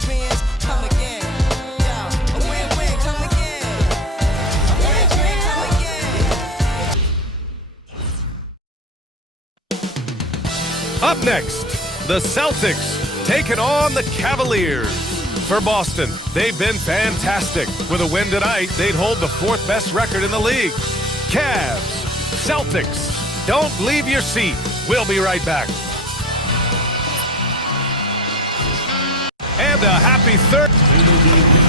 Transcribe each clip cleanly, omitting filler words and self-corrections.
Koreans, come again. Yo, a win-win, come again. A win-win, come again. Up next, the Celtics taking on the Cavaliers. For Boston, they've been fantastic. With a win tonight, they'd hold the fourth best record in the league. Cavs, Celtics, don't leave your seat. We'll be right back. And a happy third.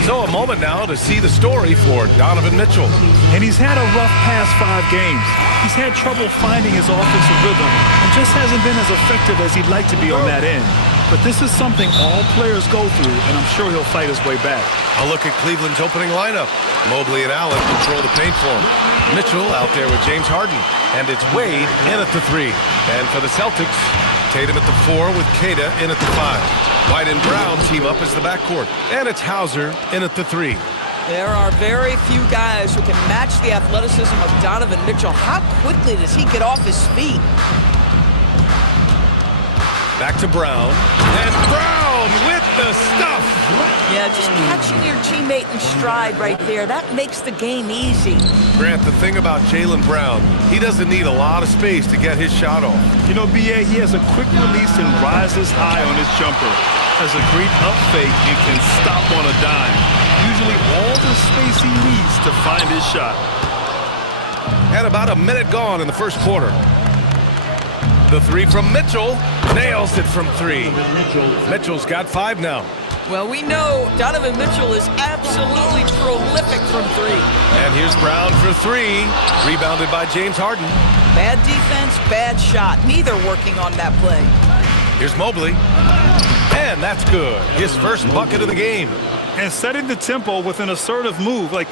So a moment now to see the story for Donovan Mitchell. And he's had a rough past 5 games. He's had trouble finding his offensive rhythm and just hasn't been as effective as he'd like to be on that end. But this is something all players go through, and I'm sure he'll fight his way back. A look at Cleveland's opening lineup. Mobley and Allen control the paint for him. Mitchell out there with James Harden. And it's Wade in at the 3. And for the Celtics, Tatum at the 4 with Queta in at the 5. White and Brown team up as the backcourt. And it's Hauser in at the 3. There are very few guys who can match the athleticism of Donovan Mitchell. How quickly does he get off his feet? Back to Brown. And Brown with the stuff. Yeah, just catching your teammate in stride right there. That makes the game easy. Grant, the thing about Jaylen Brown, he doesn't need a lot of space to get his shot off. You know, B.A., he has a quick release and rises high on his jumper. Has a great up fake and can stop on a dime. Usually all the space he needs to find his shot. And about a minute gone in the first quarter. The 3 from Mitchell. Nails it from 3. Mitchell's got 5 now. Well, we know Donovan Mitchell is absolutely prolific from 3. And here's Brown for 3. Rebounded by James Harden. Bad defense, bad shot. Neither working on that play. Here's Mobley. And that's good. His first bucket of the game. And setting the tempo with an assertive move. Like,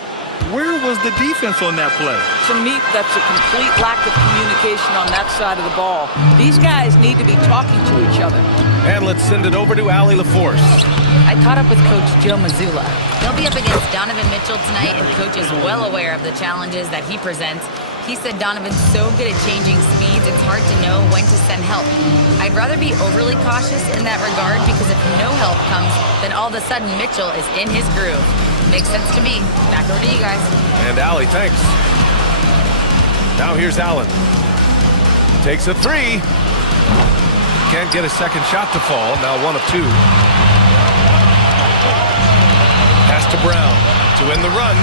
where was the defense on that play? To me, that's a complete lack of communication on that side of the ball. These guys need to be talking to each other. And let's send it over to Allie LaForce. I caught up with Coach Joe Mazzulla. He'll be up against Donovan Mitchell tonight, and Coach is well aware of the challenges that he presents. He said Donovan's so good at changing speeds, it's hard to know when to send help. I'd rather be overly cautious in that regard because if no help comes, then all of a sudden Mitchell is in his groove. Makes sense to me. Back over to you guys. And Allie, thanks. Now here's Allen. Takes a 3. Can't get a second shot to fall. Now 1 of 2. Pass to Brown to win the run.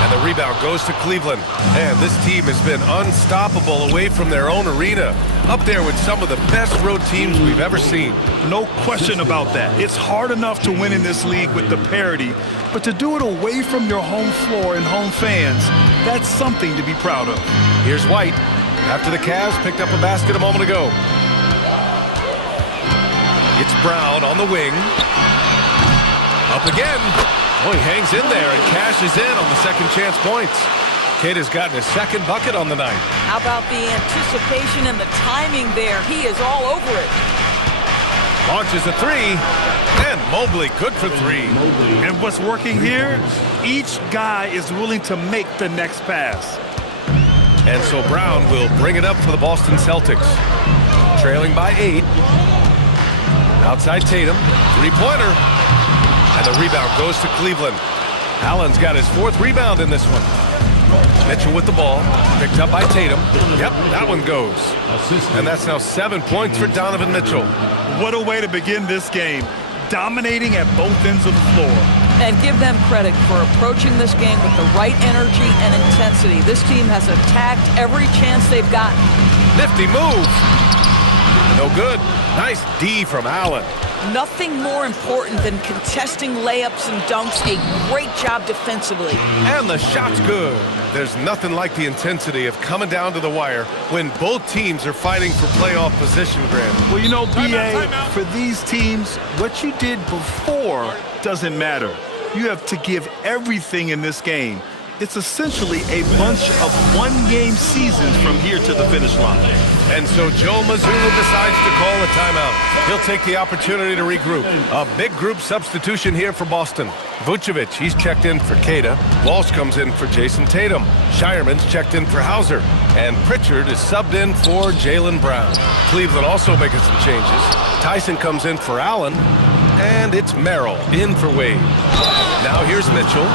And the rebound goes to Cleveland. And this team has been unstoppable away from their own arena. Up there with some of the best road teams we've ever seen. No question about that. It's hard enough to win in this league with the parity, but to do it away from your home floor and home fans, that's something to be proud of. Here's White. After the Cavs picked up a basket a moment ago. It's Brown on the wing. Up again. Oh, he hangs in there and cashes in on the second chance points. Kidd has gotten his second bucket on the night. How about the anticipation and the timing there? He is all over it. Launches a 3. And Mobley good for 3. And what's working here? Each guy is willing to make the next pass. And so Brown will bring it up for the Boston Celtics. Trailing by 8. Outside Tatum. 3-pointer. And the rebound goes to Cleveland. Allen's got his 4th rebound in this one. Mitchell with the ball. Picked up by Tatum. Yep, that one goes. And that's now 7 points for Donovan Mitchell. What a way to begin this game. Dominating at both ends of the floor. And give them credit for approaching this game with the right energy and intensity. This team has attacked every chance they've gotten. Nifty move. No good. Nice D from Allen. Nothing more important than contesting layups and dunks. A great job defensively. And the shot's good. There's nothing like the intensity of coming down to the wire when both teams are fighting for playoff position, Grant. Well, you know, B.A., for these teams, what you did before doesn't matter. You have to give everything in this game. It's essentially a bunch of one-game seasons from here to the finish line. And so Joe Mazzulla decides to call a timeout. He'll take the opportunity to regroup. A big group substitution here for Boston. Vucevic, he's checked in for Queta. Walsh comes in for Jason Tatum. Shireman's checked in for Hauser. And Pritchard is subbed in for Jaylen Brown. Cleveland also making some changes. Tyson comes in for Allen. And it's Merrill in for Wade. Now here's Mitchell.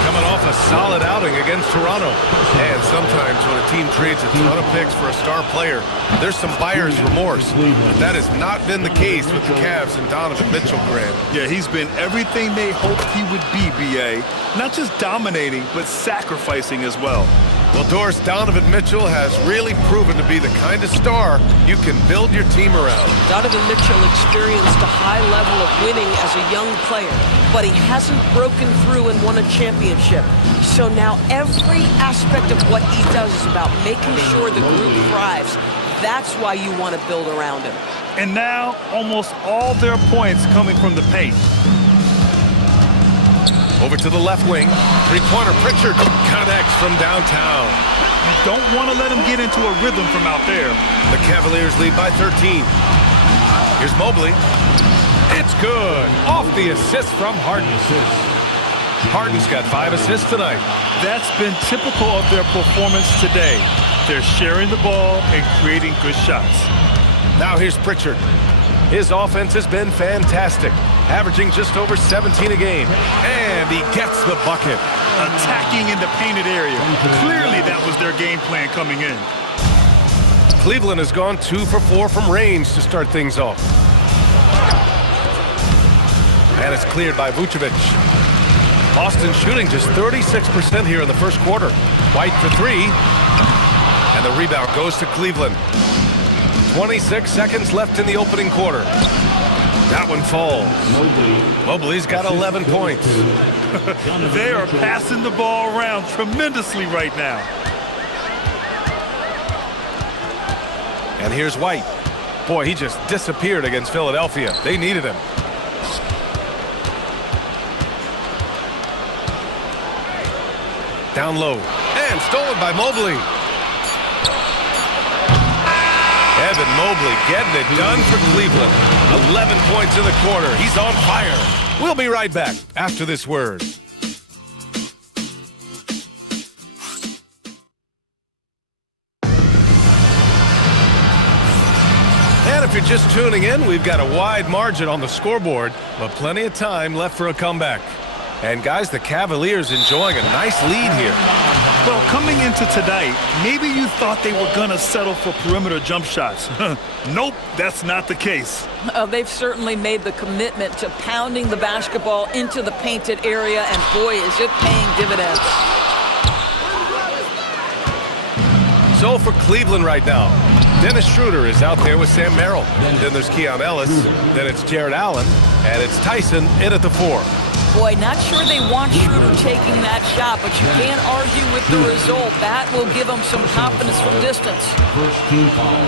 Coming off a solid outing against Toronto. And sometimes when a team trades a ton of picks for a star player, there's some buyer's remorse. But that has not been the case with the Cavs and Donovan Mitchell, Grant. Yeah, he's been everything they hoped he would be, B.A. Not just dominating, but sacrificing as well. Well, Doris, Donovan Mitchell has really proven to be the kind of star you can build your team around. Donovan Mitchell experienced a high level of winning as a young player, but he hasn't broken through and won a championship. So now every aspect of what he does is about making sure the group thrives. That's why you want to build around him. And now, almost all their points coming from the paint. Over to the left wing. Three-pointer Pritchard connects from downtown. You don't want to let him get into a rhythm from out there. The Cavaliers lead by 13. Here's Mobley. It's good. Off the assist from Harden. Harden's got 5 assists tonight. That's been typical of their performance today. They're sharing the ball and creating good shots. Now here's Pritchard. His offense has been fantastic, averaging just over 17 a game. And he gets the bucket. Attacking in the painted area. Clearly that was their game plan coming in. Cleveland has gone 2 for 4 from range to start things off. And it's cleared by Vucevic. Boston shooting just 36% here in the first quarter. White for 3. And the rebound goes to Cleveland. 26 seconds left in the opening quarter. That one falls. Mobley's got 11 points. They are passing the ball around tremendously right now. And here's White. Boy, he just disappeared against Philadelphia. They needed him. Down low. And stolen by Mobley. Evan Mobley getting it done for Cleveland. 11 points in the quarter. He's on fire. We'll be right back after this word. And if you're just tuning in, we've got a wide margin on the scoreboard, but plenty of time left for a comeback. And guys, the Cavaliers enjoying a nice lead here. Well, coming into tonight, maybe you thought they were going to settle for perimeter jump shots. Nope, that's not the case. They've certainly made the commitment to pounding the basketball into the painted area, and boy, is it paying dividends. So for Cleveland right now, Dennis Schroeder is out there with Sam Merrill. Then there's Keon Ellis. Then it's Jared Allen. And it's Tyson in at the 4. Boy, not sure they want Schroeder taking that shot, but you can't argue with the result. That will give them some confidence from distance. First team foul.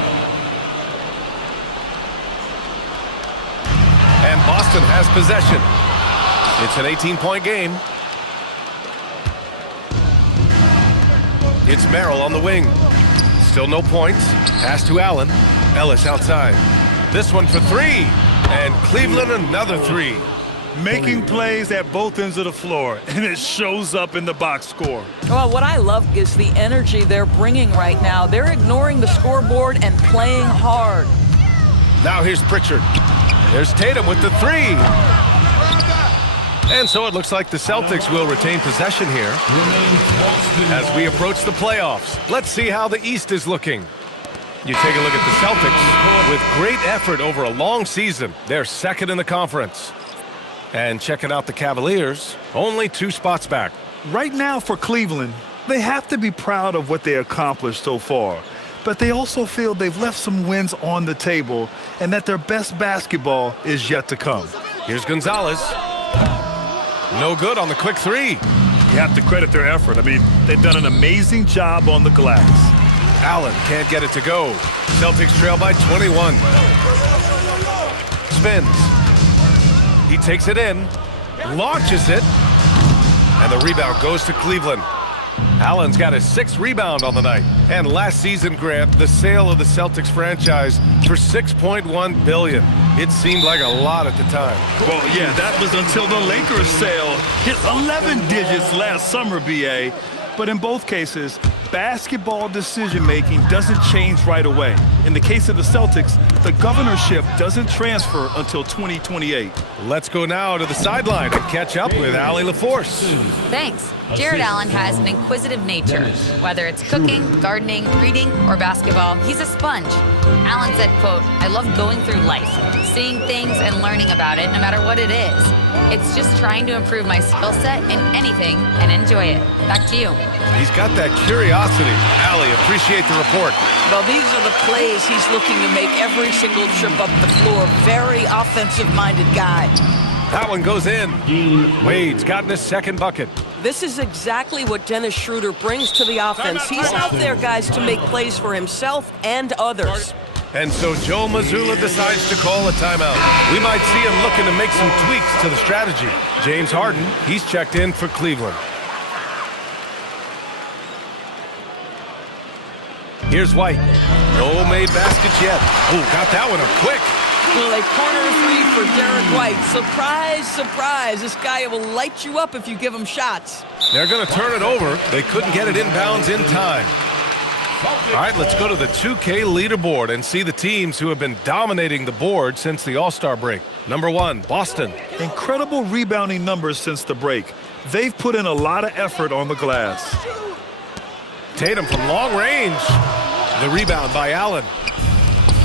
And Boston has possession. It's an 18-point game. It's Merrill on the wing. Still no points. Pass to Allen. Ellis outside. This one for 3. And Cleveland another 3. Making plays at both ends of the floor, and it shows up in the box score. Well, what I love is the energy they're bringing right now. They're ignoring the scoreboard and playing hard. Now here's Pritchard. There's Tatum with the 3. And so it looks like the Celtics will retain possession here as we approach the playoffs. Let's see how the East is looking. You take a look at the Celtics. With great effort over a long season, they're second in the conference. And checking out the Cavaliers, only 2 spots back. Right now for Cleveland, they have to be proud of what they accomplished so far. But they also feel they've left some wins on the table and that their best basketball is yet to come. Here's Gonzalez. No good on the quick 3. You have to credit their effort. I mean, they've done an amazing job on the glass. Allen can't get it to go. Celtics trail by 21. Spins. He takes it in, launches it, and the rebound goes to Cleveland. Allen's got his 6th rebound on the night. And last season, Grant, the sale of the Celtics franchise for $6.1 billion. It seemed like a lot at the time. Well, yeah, that was until the Lakers sale hit 11 digits last summer, B.A. But in both cases, basketball decision-making doesn't change right away. In the case of the Celtics, the governorship doesn't transfer until 2028. Let's go now to the sideline and catch up with Allie LaForce. Thanks. Jared Allen has an inquisitive nature. Whether it's cooking, gardening, reading, or basketball, he's a sponge. Allen said, quote, "I love going through life, seeing things and learning about it no matter what it is. It's just trying to improve my skill set in anything and enjoy it." Back to you. He's got that curiosity. Allie, appreciate the report. Well, these are the plays he's looking to make every single trip up the floor. Very offensive-minded guy. That one goes in. Wade's gotten his second bucket. This is exactly what Dennis Schroeder brings to the offense. He's out there, guys, to make plays for himself and others. And so Joe Mazzulla decides to call a timeout. We might see him looking to make some tweaks to the strategy. James Harden, he's checked in for Cleveland. Here's White. No made baskets yet. Oh, got that one up quick. Well, a corner three for Derek White. Surprise, surprise. This guy will light you up if you give him shots. They're going to turn it over. They couldn't get it inbounds in time. All right, let's go to the 2K leaderboard and see the teams who have been dominating the board since the All-Star break. Number 1, Boston. Incredible rebounding numbers since the break. They've put in a lot of effort on the glass. Tatum from long range. The rebound by Allen.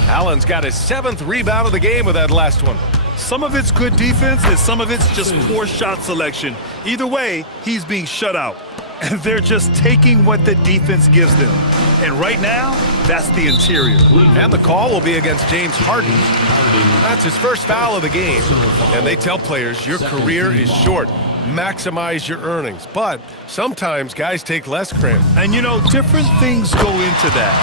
Allen's got his 7th rebound of the game with that last one. Some of it's good defense and some of it's just poor shot selection. Either way, he's being shut out. And they're just taking what the defense gives them. And right now, that's the interior. And the call will be against James Harden. That's his first foul of the game. And they tell players, your career is short. Maximize your earnings. But sometimes guys take less credit. And you know, different things go into that.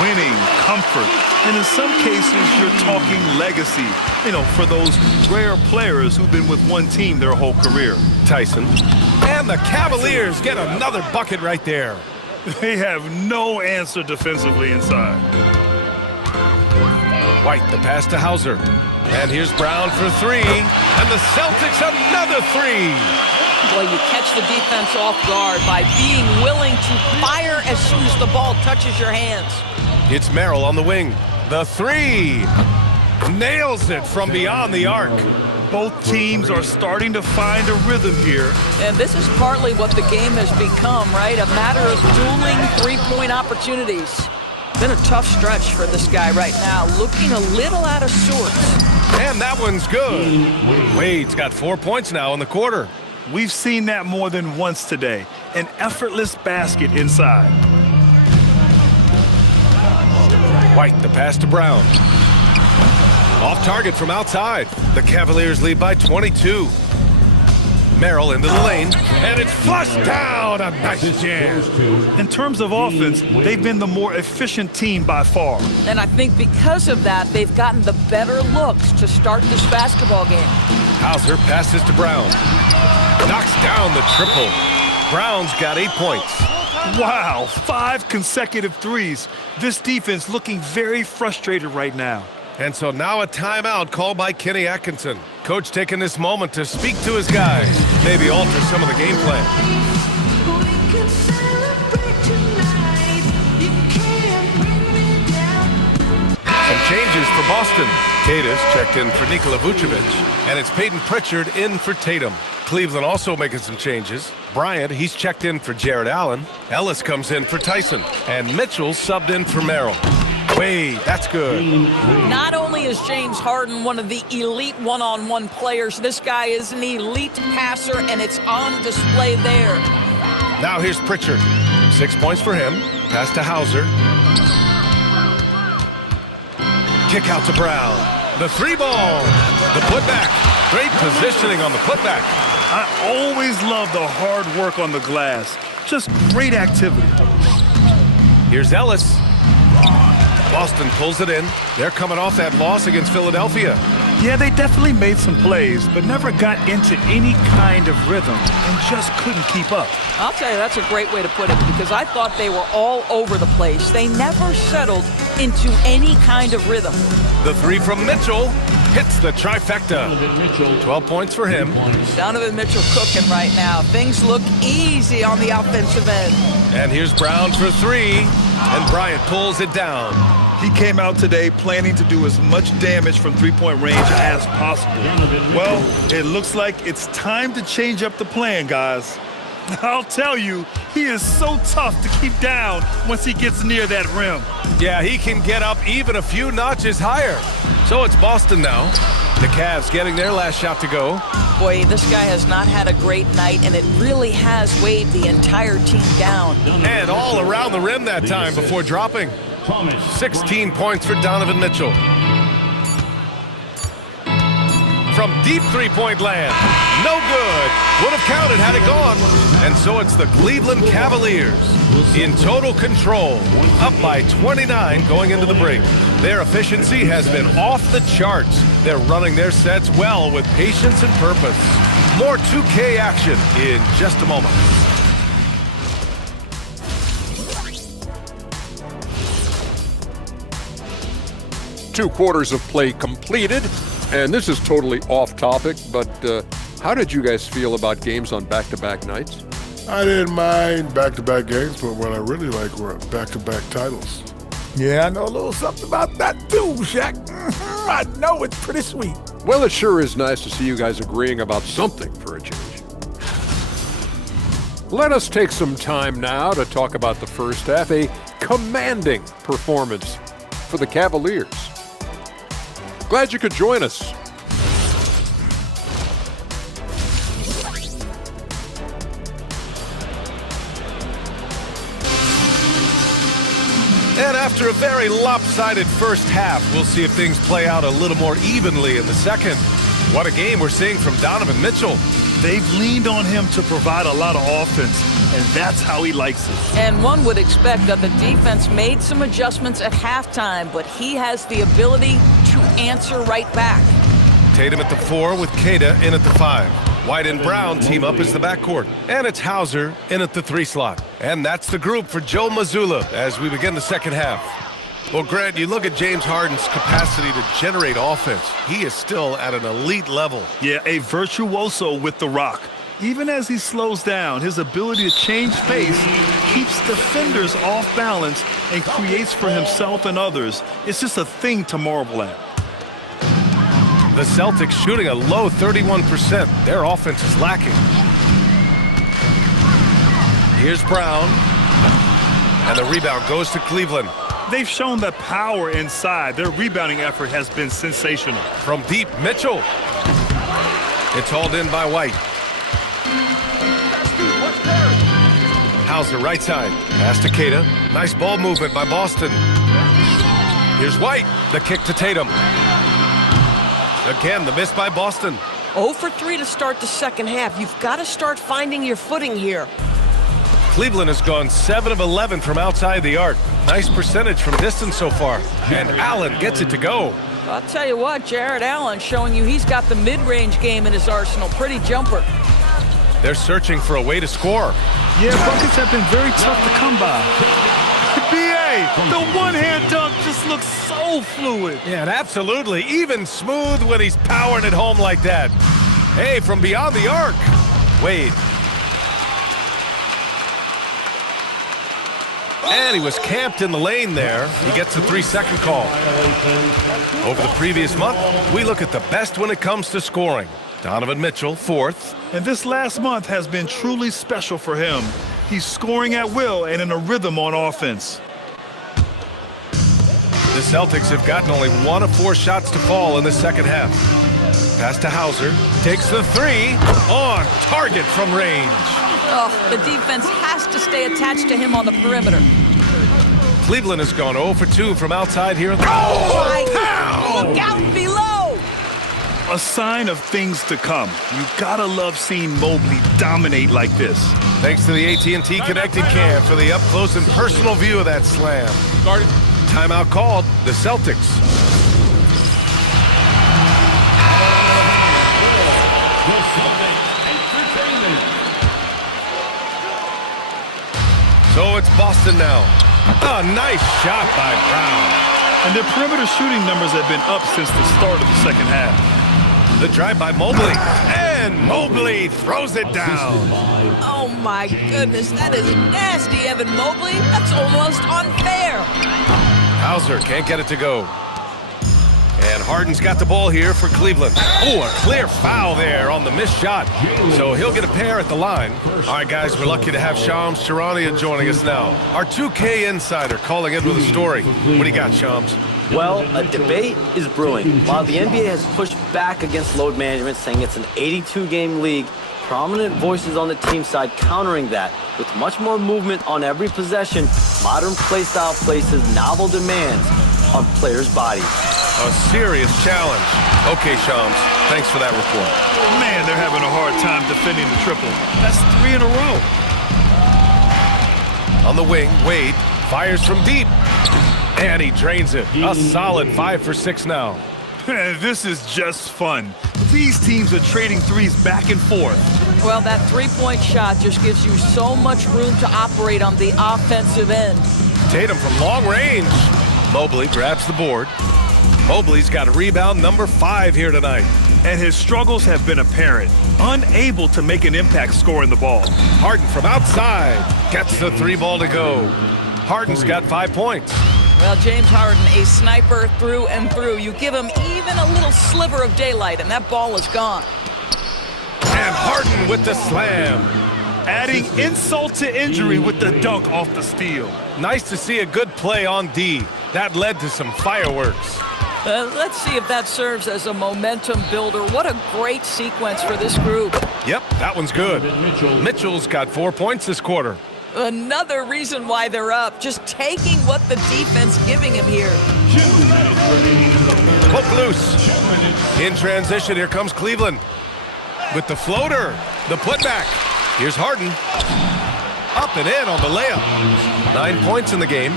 Winning, comfort, and in some cases, you're talking legacy. You know, for those rare players who've been with one team their whole career. Tyson. And the Cavaliers get another bucket right there. They have no answer defensively inside. White, the pass to Hauser. And here's Brown for 3. And the Celtics another 3. Well, you catch the defense off guard by being willing to fire as soon as the ball touches your hands. It's Merrill on the wing. The 3. Nails it from beyond the arc. Both teams are starting to find a rhythm here. And this is partly what the game has become, right? A matter of dueling three-point opportunities. Been a tough stretch for this guy right now, looking a little out of sorts. And that one's good. Wade's got 4 points now in the quarter. We've seen that more than once today. An effortless basket inside. White, the pass to Brown. Off target from outside. The Cavaliers lead by 22. Merrill into the lane, and it's flushed down. A nice jam. In terms of offense, they've been the more efficient team by far. And I think because of that, they've gotten the better looks to start this basketball game. Hauser passes to Brown. Knocks down the triple. Brown's got 8 points. Wow, 5 consecutive threes. This defense looking very frustrated right now. And so now a timeout called by Kenny Atkinson. Coach taking this moment to speak to his guys, maybe alter some of the game plan. Some changes for Boston. Tatus checked in for Nikola Vucevic, and it's Peyton Pritchard in for Tatum. Cleveland also making some changes. Bryant, he's checked in for Jared Allen. Ellis comes in for Tyson, and Mitchell subbed in for Merrill. Wade, that's good. Not only is James Harden one of the elite one-on-one players, this guy is an elite passer, and it's on display there. Now here's Pritchard. 6 points for him. Pass to Hauser. Kick out to Brown. The 3 ball. The putback. Great positioning on the putback. I always love the hard work on the glass. Just great activity. Here's Ellis. Boston pulls it in. They're coming off that loss against Philadelphia. Yeah, they definitely made some plays, but never got into any kind of rhythm and just couldn't keep up. I'll tell you, that's a great way to put it, because I thought they were all over the place. They never settled into any kind of rhythm. The 3 from Mitchell. hits the trifecta. 12 points for him. Donovan Mitchell cooking right now. Things look easy on the offensive end. And here's Brown for three. And Bryant pulls it down. He came out today planning to do as much damage from three-point range as possible. Well, it looks like it's time to change up the plan, guys. I'll tell you, he is so tough to keep down once he gets near that rim. Yeah, he can get up even a few notches higher. So it's Boston now. The Cavs getting their last shot to go. Boy, this guy has not had a great night, and it really has weighed the entire team down. And all around the rim that time before dropping. 16 points for Donovan Mitchell. From deep three-point land. No good. Would have counted had it gone. And so it's the Cleveland Cavaliers in total control, up by 29 going into the break. Their efficiency has been off the charts. They're running their sets well with patience and purpose. More 2K action in just a moment. Two quarters of play completed, and this is totally off topic, but how did you guys feel about games on back-to-back nights? I didn't mind back-to-back games, but what I really like were back-to-back titles. Yeah, I know a little something about that too, Shaq. I know it's pretty sweet. Well, it sure is nice to see you guys agreeing about something for a change. Let us take some time now to talk about the first half, a commanding performance for the Cavaliers. Glad you could join us. And after a very lopsided first half, we'll see if things play out a little more evenly in the second. What a game we're seeing from Donovan Mitchell. They've leaned on him to provide a lot of offense, and that's how he likes it. And one would expect that the defense made some adjustments at halftime, but he has the ability to answer right back. Tatum at the 4 with Queta in at the 5. White and Brown team up as the backcourt. And it's Hauser in at the 3 slot. And that's the group for Joe Mazzulla as we begin the second half. Well, Grant, you look at James Harden's capacity to generate offense. He is still at an elite level. Yeah, a virtuoso with the rock. Even as he slows down, his ability to change pace keeps defenders off balance and creates for himself and others. It's just a thing to marvel at. The Celtics shooting a low 31%. Their offense is lacking. Here's Brown. And the rebound goes to Cleveland. They've shown the power inside. Their rebounding effort has been sensational. From deep, Mitchell. It's hauled in by White. Hauser right side. Pass to Queta. Nice ball movement by Boston. Here's White. The kick to Tatum. Again, the miss by Boston. 0 for 3 to start the second half. You've got to start finding your footing here. Cleveland has gone 7 of 11 from outside the arc. Nice percentage from distance so far. And Allen gets it to go. I'll tell you what, Jared Allen showing you he's got the mid-range game in his arsenal. Pretty jumper. They're searching for a way to score. Yeah, buckets have been very tough to come by. B.A., the one-hand dunk just looks so fluid. Yeah, and absolutely. Even smooth when he's powering it home like that. Hey, from beyond the arc. Wade. And he was camped in the lane there. He gets a 3-second call. Over the previous month, we look at the best when it comes to scoring. Donovan Mitchell, 4th. And this last month has been truly special for him. He's scoring at will and in a rhythm on offense. The Celtics have gotten only 1 of 4 shots to fall in the second half. Pass to Hauser. Takes the 3. On target from range. Oh, the defense has to stay attached to him on the perimeter. Cleveland has gone 0 for 2 from outside here. Look out below! A sign of things to come. You gotta love seeing Mobley dominate like this. Thanks to the AT&T Connected Cam for the up-close and personal view of that slam. Timeout called, the Celtics. So it's Boston now. A nice shot by Brown. And their perimeter shooting numbers have been up since the start of the second half. The drive by Mobley. And Mobley throws it down. Oh my goodness, that is nasty, Evan Mobley. That's almost unfair. Hauser can't get it to go. And Harden's got the ball here for Cleveland. Oh, a clear foul there on the missed shot. So he'll get a pair at the line. All right, guys, we're lucky to have Shams Charania joining us now. Our 2K insider calling in with a story. What do you got, Shams? Well, a debate is brewing. While the NBA has pushed back against load management, saying it's an 82-game league, prominent voices on the team side countering that. With much more movement on every possession, modern play style places novel demands on players' bodies. A serious challenge. Okay, Shams, thanks for that report. Man, they're having a hard time defending the triple. That's 3 in a row. On the wing, Wade fires from deep. And he drains it. A solid 5 for 6 now. This is just fun. These teams are trading threes back and forth. Well, that three-point shot just gives you so much room to operate on the offensive end. Tatum from long range. Mobley grabs the board. Mobley's got rebound number 5 here tonight. And his struggles have been apparent. Unable to make an impact scoring the ball. Harden from outside gets the 3 ball to go. Harden's got 5 points. Well, James Harden, a sniper through and through. You give him even a little sliver of daylight, and that ball is gone. And Harden with the slam. Adding insult to injury with the dunk off the steal. Nice to see a good play on D. That led to some fireworks. Let's see if that serves as a momentum builder. What a great sequence for this group. Yep, that one's good. Mitchell's got 4 points this quarter. Another reason why they're up, just taking what the defense giving him here. Hook loose. In transition, here comes Cleveland. With the floater, the putback. Here's Harden. Up and in on the layup. 9 points in the game.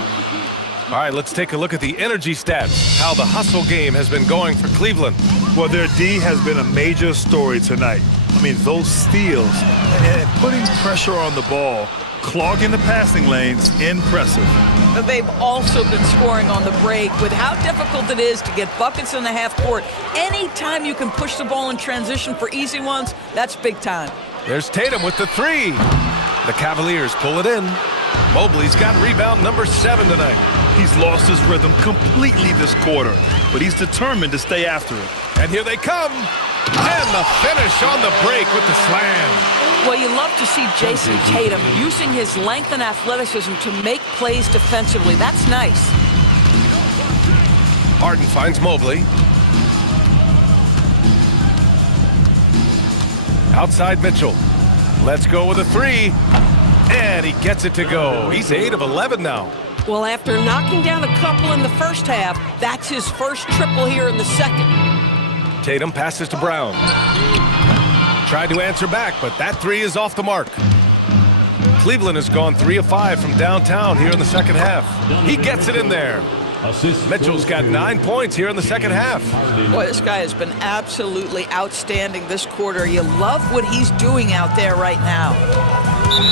All right, let's take a look at the energy stats, how the hustle game has been going for Cleveland. Well, their D has been a major story tonight. I mean, those steals and putting pressure on the ball, clogging the passing lanes, impressive. They've also been scoring on the break. With how difficult it is to get buckets in the half court, anytime you can push the ball in transition for easy ones, that's big time. There's Tatum with the 3. The Cavaliers pull it in. Mobley's got rebound number 7 tonight. He's lost his rhythm completely this quarter, but he's determined to stay after it. And here they come. And the finish on the break with the slam. Well, you love to see Jason Tatum using his length and athleticism to make plays defensively. That's nice. Harden finds Mobley. Outside Mitchell. Let's go with a 3. And he gets it to go. He's 8 of 11 now. Well, after knocking down a couple in the first half, that's his first triple here in the second. Tatum passes to Brown. Tried to answer back, but that 3 is off the mark. Cleveland has gone 3 of 5 from downtown here in the second half. He gets it in there. Mitchell's got 9 points here in the second half. Boy, this guy has been absolutely outstanding this quarter. You love what he's doing out there right now.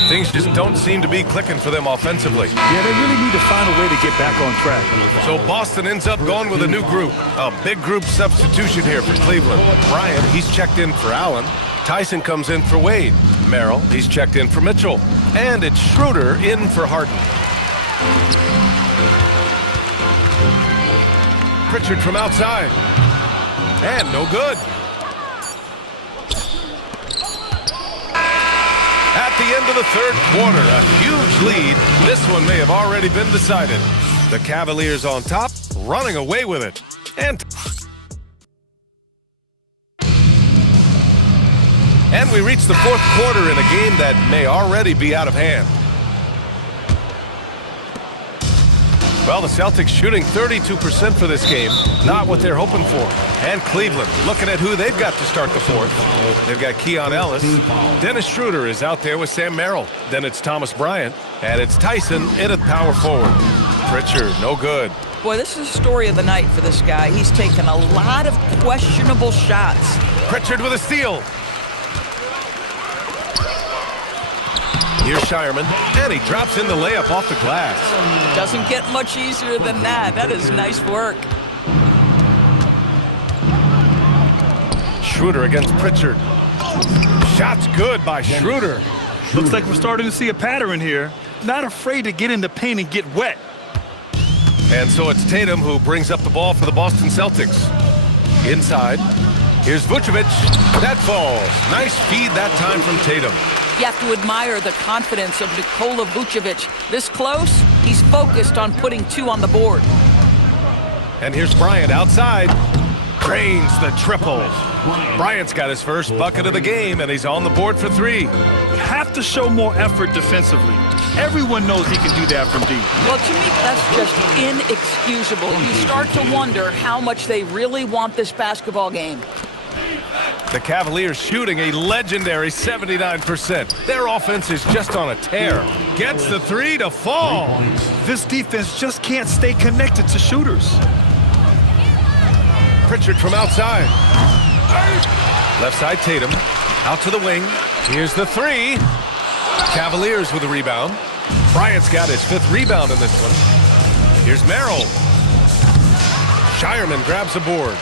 Things just don't seem to be clicking for them offensively. Yeah, they really need to find a way to get back on track. So Boston ends up going with a new group. A big group substitution here for Cleveland. Bryant, he's checked in for Allen. Tyson comes in for Wade. Merrill, he's checked in for Mitchell. And it's Schroeder in for Harden. Pritchard from outside. And no good. At the end of the third quarter, a huge lead. This one may have already been decided. The Cavaliers on top, running away with it. And we reach the fourth quarter in a game that may already be out of hand. Well, the Celtics shooting 32% for this game. Not what they're hoping for. And Cleveland looking at who they've got to start the fourth. They've got Keon Ellis. Dennis Schroeder is out there with Sam Merrill. Then it's Thomas Bryant. And it's Tyson in at power forward. Pritchard, no good. Boy, this is the story of the night for this guy. He's taken a lot of questionable shots. Pritchard with a steal. Here's Shireman, and he drops in the layup off the glass. Doesn't get much easier than that. That is nice work. Schroeder against Pritchard. Shot's good by Schroeder. Looks like we're starting to see a pattern here. Not afraid to get in the paint and get wet. And so it's Tatum who brings up the ball for the Boston Celtics. Inside, here's Vucevic. That falls. Nice feed that time from Tatum. You have to admire the confidence of Nikola Vucevic. This close, he's focused on putting 2 on the board. And here's Bryant outside. Drains the triple. Bryant's got his first bucket of the game, and he's on the board for 3. Have to show more effort defensively. Everyone knows he can do that from deep. Well, to me, that's just inexcusable. You start to wonder how much they really want this basketball game. The Cavaliers shooting a legendary 79%. Their offense is just on a tear. Gets the 3 to fall. This defense just can't stay connected to shooters. Pritchard from outside. Left side Tatum. Out to the wing. Here's the 3. Cavaliers with a rebound. Bryant's got his 5th rebound in this one. Here's Merrill. Shireman grabs the board.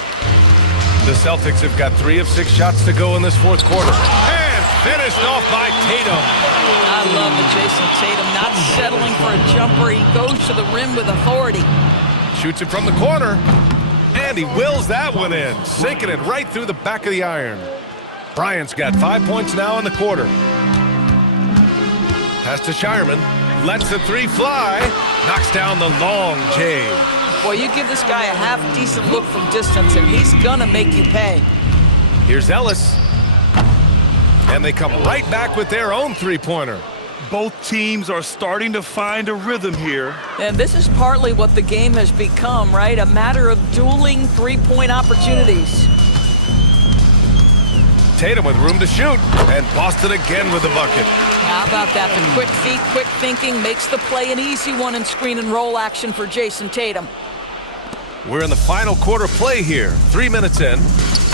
The Celtics have got 3 of 6 shots to go in this 4th quarter. And finished off by Tatum. I love it, Jason Tatum, not settling for a jumper. He goes to the rim with authority. Shoots it from the corner. And he wills that one in, sinking it right through the back of the iron. Bryant's got 5 points now in the quarter. Pass to Shireman. Lets the 3 fly. Knocks down the long J. Boy, you give this guy a half-decent look from distance, and he's gonna make you pay. Here's Ellis. And they come right back with their own 3-pointer. Both teams are starting to find a rhythm here. And this is partly what the game has become, right? A matter of dueling 3-point opportunities. Tatum with room to shoot. And Boston again with the bucket. How about that? The quick feet, quick thinking makes the play an easy one in screen and roll action for Jason Tatum. We're in the final quarter play here. 3 minutes in.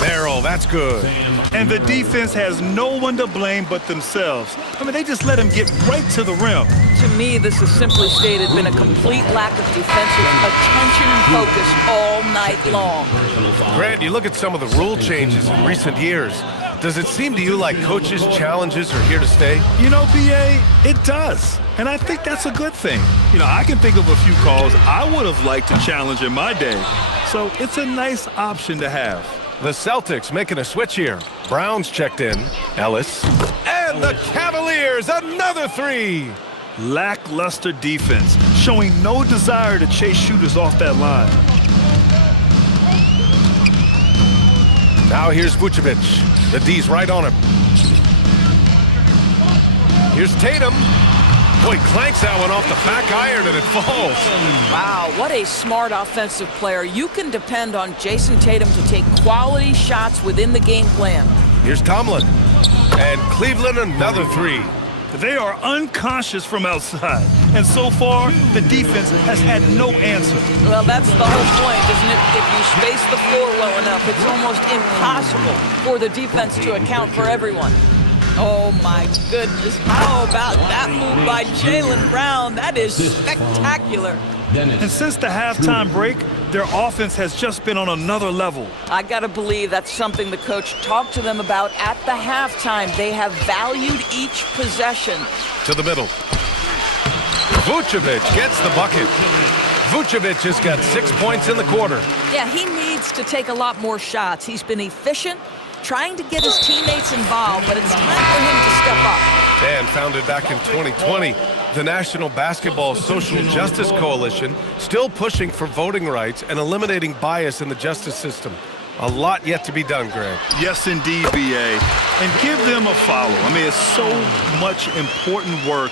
Merrill, that's good. And the defense has no one to blame but themselves. I mean, they just let him get right to the rim. To me, this has simply stated been a complete lack of defensive attention and focus all night long. Grant, you look at some of the rule changes in recent years. Does it seem to you like coaches' challenges are here to stay? You know, B.A., it does. And I think that's a good thing. You know, I can think of a few calls I would have liked to challenge in my day. So it's a nice option to have. The Celtics making a switch here. Brown's checked in. Ellis. And the Cavaliers, another 3. Lackluster defense, showing no desire to chase shooters off that line. Now here's Vucevic. The D's right on him. Here's Tatum. Boy, clanks that one off the back iron and it falls. Wow, what a smart offensive player. You can depend on Jason Tatum to take quality shots within the game plan. Here's Tomlin. And Cleveland another 3. They are unconscious from outside. And so far, the defense has had no answer. Well, that's the whole point, isn't it? If you space the floor well enough, it's almost impossible for the defense to account for everyone. Oh, my goodness. How about that move by Jaylen Brown? That is spectacular. And since the halftime break, their offense has just been on another level. I got to believe that's something the coach talked to them about at the halftime. They have valued each possession. To the middle. Vucevic gets the bucket. Vucevic has got 6 points in the quarter. Yeah, he needs to take a lot more shots. He's been efficient, trying to get his teammates involved, but it's time for him to step up. And founded back in 2020, the National Basketball Social Justice Coalition still pushing for voting rights and eliminating bias in the justice system. A lot yet to be done, Grant. Yes, indeed, B.A. And give them a follow. I mean, it's so much important work,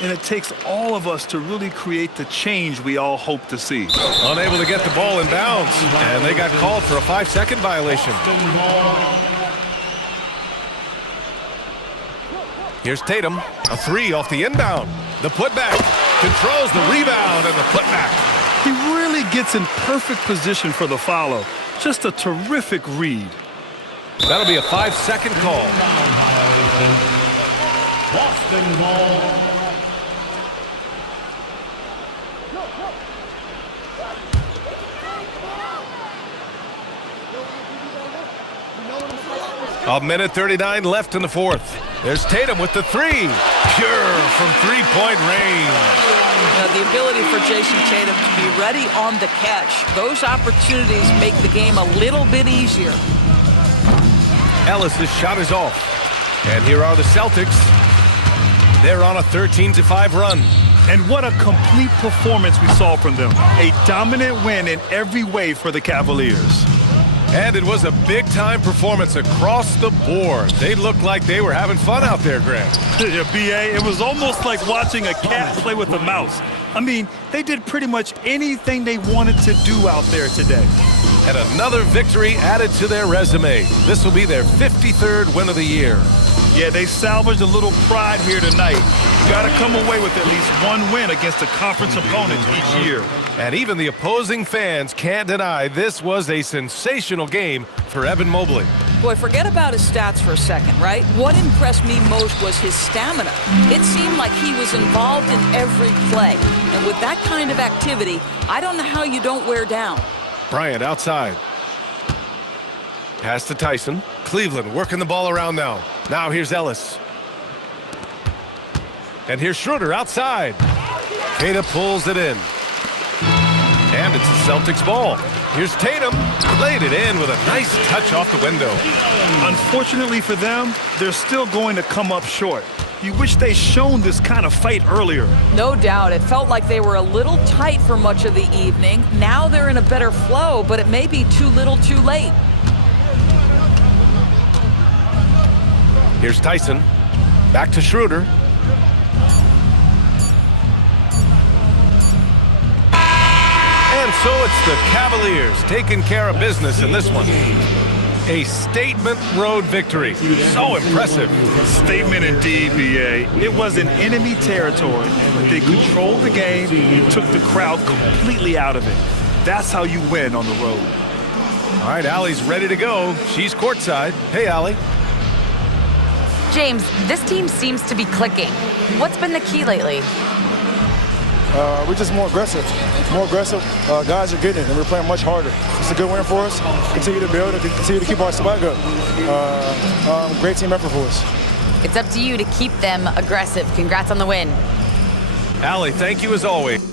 and it takes all of us to really create the change we all hope to see. Unable to get the ball in bounds, and they got called for a 5-second violation. Here's Tatum, a 3 off the inbound. The putback, controls the rebound and the putback. He really gets in perfect position for the follow. Just a terrific read. That'll be a 5-second call. Boston ball. A minute 39 left in the fourth. There's Tatum with the three. Pure from three-point range. The ability for Jason Tatum to be ready on the catch. Those opportunities make the game a little bit easier. Ellis' shot is off. And here are the Celtics. They're on a 13-5 run. And what a complete performance we saw from them. A dominant win in every way for the Cavaliers. And it was a big-time performance across the board. They looked like they were having fun out there, Grant. Yeah, B.A., it was almost like watching a cat play with a mouse. I mean, they did pretty much anything they wanted to do out there today. And another victory added to their resume. This will be their 53rd win of the year. Yeah, they salvaged a little pride here tonight. You got to come away with at least one win against a conference opponent each year. And even the opposing fans can't deny this was a sensational game for Evan Mobley. Boy, forget about his stats for a second, right? What impressed me most was his stamina. It seemed like he was involved in every play. And with that kind of activity, I don't know how you don't wear down. Bryant outside. Pass to Tyson. Cleveland working the ball around now. Now here's Ellis. And here's Schroeder outside. Tatum pulls it in. And it's the Celtics ball. Here's Tatum. Laid it in with a nice touch off the window. Unfortunately for them, they're still going to come up short. You wish they'd shown this kind of fight earlier. No doubt. It felt like they were a little tight for much of the evening. Now they're in a better flow, but it may be too little too late. Here's Tyson. Back to Schroeder. And so it's the Cavaliers taking care of business in this one. A statement road victory. So impressive. Statement indeed, B.A. It was in enemy territory, but they controlled the game and took the crowd completely out of it. That's how you win on the road. All right, Allie's ready to go. She's courtside. Hey, Allie. James, this team seems to be clicking. What's been the key lately? We're just more aggressive. Guys are getting it, and we're playing much harder. It's a good win for us. Continue to build and continue to keep our swag up. Great team effort for us. It's up to you to keep them aggressive. Congrats on the win. Allie, thank you as always.